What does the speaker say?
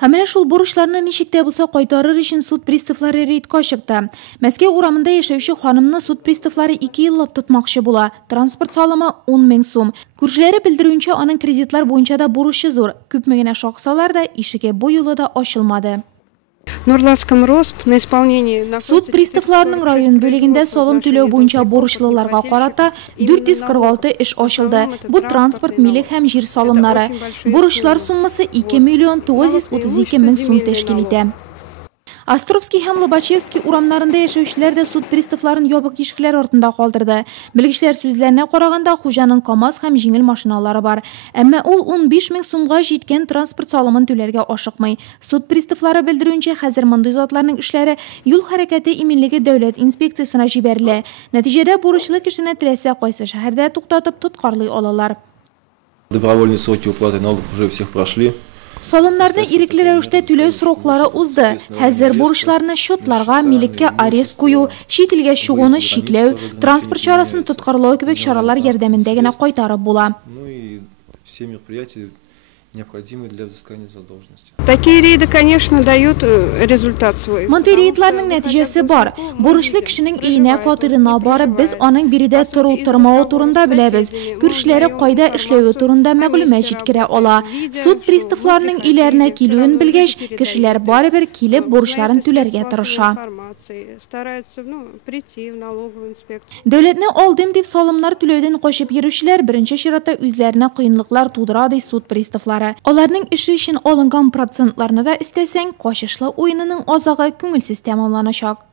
Hamile şul borçlarını nişikte bulsa qaytarır için sud pristavlari reydga chiqdi. Мәскеу урамында яшәүче ханымны суд приставлары 2 еллап тотмакчы була. Транспорт салымы 10 000 сум. Күршеләре билдирүенчә, аның кредитлар буенча да бурычы зур. Күпме генә шаксалар да ишеге бу юлы да ачылмады. Суд приставларының район бөлегендә салым түләү буенча бурычлыларга карата 446 эш ачылды. Бу транспорт, милек һәм җир салымнары. Бурычлар суммасы 2 миллион 932 мең сум тәшкил итә. Островский һәм Лобачевский урамнарында яшәүчеләр дә суд приставларын ябык ишекләр артында калдырды. Белгечләр сүзләренә караганда, хуҗаның КАМАЗ һәм җиңел машиналары бар. Әмма ул 15 000 сумга җиткән транспорт салымын түләргә ашыкмый. Суд приставлары белдерүенчә, хәзер мондый затларның эшләре юл хәрәкәте иминлеге дәүләт инспекциясына җибәрелә. Нәтиҗәдә бурычлы кешене теләсә кайсы шәһәрдә туктатып тоткарлый алалар. Добровольные сроки уплаты налогов уже всех прошли. Салымнарны ирекле рәвештә түләү сроклары узды. Хәзер бурычларны счетларга, милеккә арест кую, чит илгә чыгуны чикләү, транспорт чарасын тоткарлау кебек чаралар ярдәмендә генә кайтарып була. Ну и все мероприятия необходимы для взыскания задолженности. Такие рейды, конечно, дают результат свой. Мондый рейдларның нәтиҗәсе бар. Бурычлы кешенең өенә, фатирына барып, без аның биредә тору-тормауы турында беләбез. Күршеләре кайда эшләүе турында мәгълүмат җиткерә ала. Суд приставларының өйләренә килүен белгәч, кешеләр барыбер килеп бурычларын түләргә тырыша. Дәүләтне алдым дип салымнар түләүдән качып йөрүчеләр беренче чиратта үзләренә кыенлыклар тудыра ди суд приставлары. Аларның эше өчен алынган процентларны да истәсәң, качышлы уенының азагы күңелсез тәмамланачак.